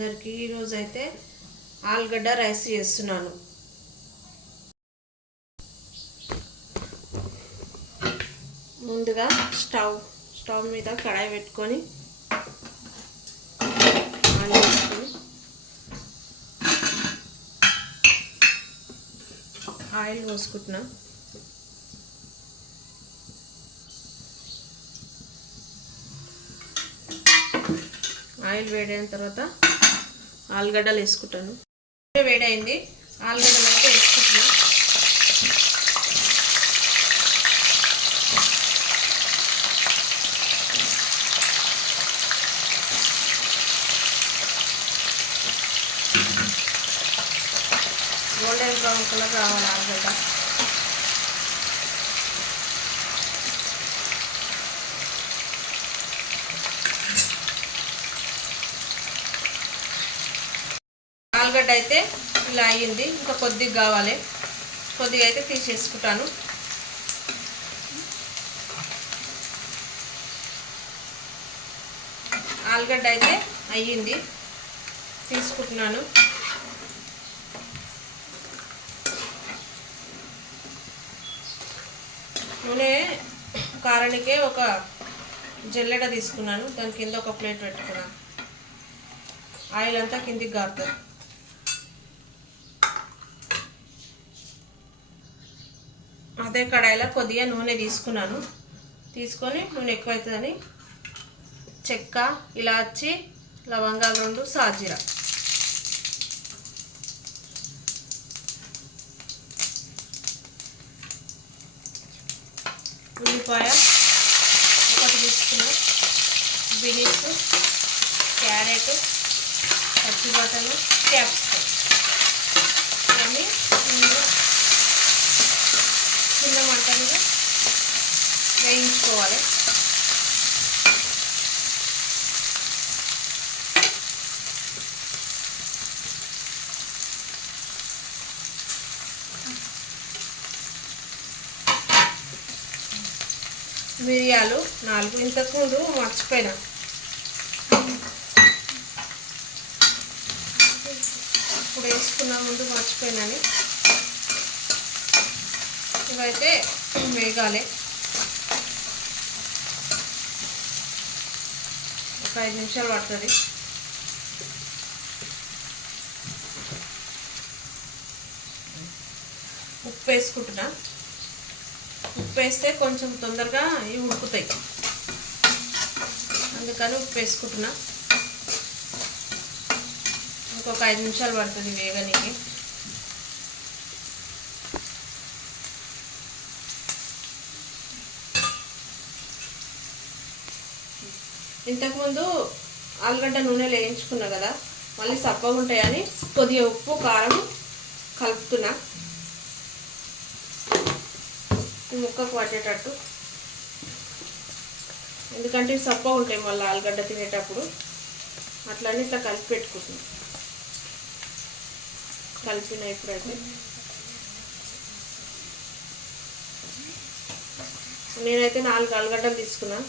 అందరికీ ఈరోజు అయితే ఆలుగడ్డ రైస్ చేస్తున్నాను. ముందుగా స్టవ్ మీద కడాయి పెట్టుకొని ఆన్ చేసుకొని ఆయిల్ పోసుకుంటున్నా. ఆయిల్ వేడైన తర్వాత ఆలుగడ్డలు వేసుకుంటాను. వేడైంది, ఆలుగడ్డలు అయితే వేసుకుంటున్నా. గోల్డెన్ బ్రౌన్ కలర్ రావాలి ఆలుగడ్డ. ఆలుగడ్డ అయితే ఇలా అయ్యింది, ఇంకా కొద్దిగా కావాలి. కొద్దిగా అయితే తీసేసుకుంటాను. ఆలుగడ్డ అయితే అయ్యింది, తీసుకుంటున్నాను. నూనె కారానికే ఒక జల్లెడ తీసుకున్నాను, దాని కింద ఒక ప్లేట్ పెట్టుకున్నాను. ఆయిల్ అంతా కిందికి గారుతుంది. అదే కడాయిలో కొద్దిగా నూనె తీసుకొని నూనె ఎక్కువవుతుందని చెక్క, ఇలాచి, లవంగాలు 2, సాజీరా, ఉల్లిపాయ ఒకటి తీసుకున్నా, బీన్స్, క్యారెట్, పచ్చి బఠానీ, క్యాప్సికమ్ ఇవన్నీ చిన్న మంట మీద వేయించుకోవాలి. మిరియాలు 4, ఇంతకుముందు మర్చిపోయినా, ఇప్పుడు వేసుకున్న ముందు మర్చిపోయినని. ఇవైతే వేగాలి. ఒక 5 నిమిషాలు పడుతుంది. ఉప్పు వేసుకుంటున్నా. ఉప్పు వేస్తే కొంచెం తొందరగా ఇవి ఉడుకుతాయి, అందుకని ఉప్పు వేసుకుంటున్నా. ఇంకొక 5 నిమిషాలు పడుతుంది వేగనికి. ఇంతకుముందు ఆలుగడ్డ నూనెలో వేయించుకున్నా కదా, మళ్ళీ సప్పగా ఉంటాయని కొద్దిగా ఉప్పు, కారం కలుపుతున్నా ఈ ముక్కకు పట్టేటట్టు. ఎందుకంటే సప్పగా ఉంటాయి మళ్ళీ ఆలుగడ్డ తినేటప్పుడు. అట్లనే ఇట్లా కలిపి పెట్టుకుంటున్నా. కలిపిన ఇప్పుడైతే నేనైతే 4 ఆలుగడ్డలు తీసుకున్నా.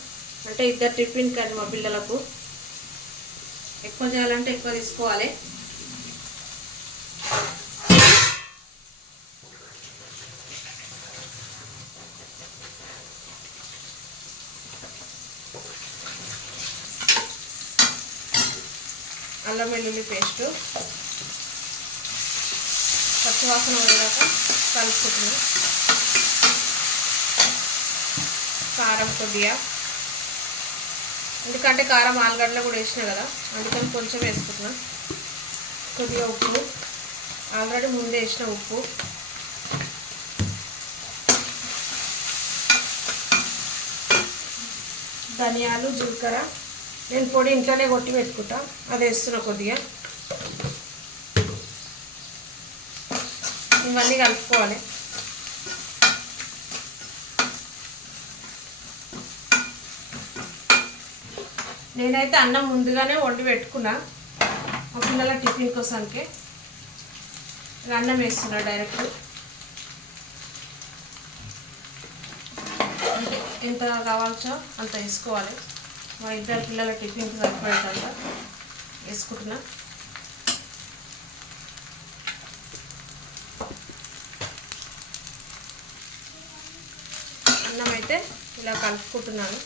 అంటే 2 టిఫిన్ కానీ మా పిల్లలకు. ఎక్కువ చేయాలంటే ఎక్కువ తీసుకోవాలి. అల్లం వెల్లుల్లి పేస్టు పచ్చివాసన పోయేదాకా కలుపుకుంటున్నాం. కారం కొద్దిగా, ఎందుకంటే కారం ఆలుగడ్డలో కూడా వేసినా కదా, అందుకని కొంచెం వేసుకుంటున్నా. కొద్దిగా ఉప్పు, ఆల్రెడీ ముందే వేసిన ఉప్పు. ధనియాలు, జీలకర్ర నేను పొడి ఇంట్లోనే కొట్టి పెట్టుకుంటా, అది వేస్తున్నా కొద్దిగా. ఇవన్నీ కలుపుకోవాలి. నేనైతే అన్నం ముందుగానే వండి పెట్టుకున్నా మా పిల్లల టిఫిన్ కోసానికి. అన్నం వేస్తున్నా డైరెక్ట్. ఎంత కావాల్సో అంత వేసుకోవాలి. మా ఇద్దరు పిల్లల టిఫిన్కి సరిపడేటంత వేసుకుంటున్నా. ఇలా కలుపుకుంటున్నాను.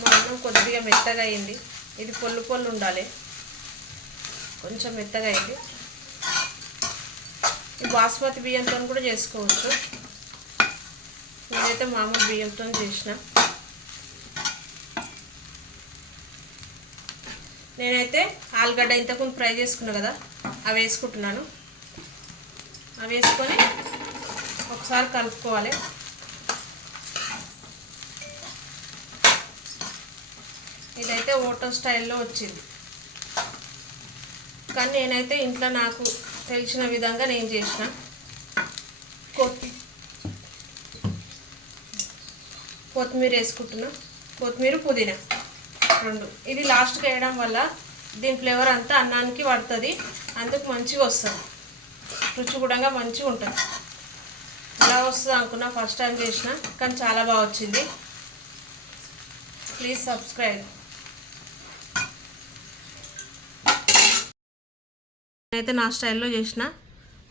మా అన్నం కొద్దిగా మెత్తగా అయింది. ఇది పొల్లు పొల్లు ఉండాలి, కొంచెం మెత్తగా అయింది. ఈ బాస్మతి బియ్యంతో కూడా చేసుకోవచ్చు. నేనైతే మామూలు బియ్యంతో చేసిన. నేనైతే ఆలుగడ్డ ఇంతకుముందు ఫ్రై చేసుకున్నా కదా, అవి వేసుకుంటున్నాను. అవి వేసుకొని ఒకసారి కలుపుకోవాలి. ఇదైతే హోటల్ స్టైల్లో వచ్చింది, కానీ నేనైతే ఇంట్లో నాకు తెలిసిన విధంగా నేను చేసిన. కొత్తిమీర వేసుకుంటున్నా, కొత్తిమీర పుదీనా రెండు. ఇది లాస్ట్కి వేయడం వల్ల దీని ఫ్లేవర్ అంతా అన్నానికి పడుతుంది, అందుకు మంచిగా వస్తుంది, రుచి కూడా మంచిగా ఉంటుంది. ఇలా వస్తుంది అనుకున్నా, ఫస్ట్ టైం చేసిన, కానీ చాలా బాగా వచ్చింది. Please subscribe. నేనైతే నా స్టైల్లో చేసిన.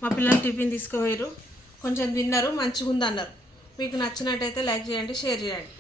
మా పిల్లలు టిఫిన్ తీసుకుపోయారు, కొంచెం తిన్నారు, మంచిగా ఉంది అన్నారు. మీకు నచ్చినట్టయితే లైక్ చేయండి, షేర్ చేయండి.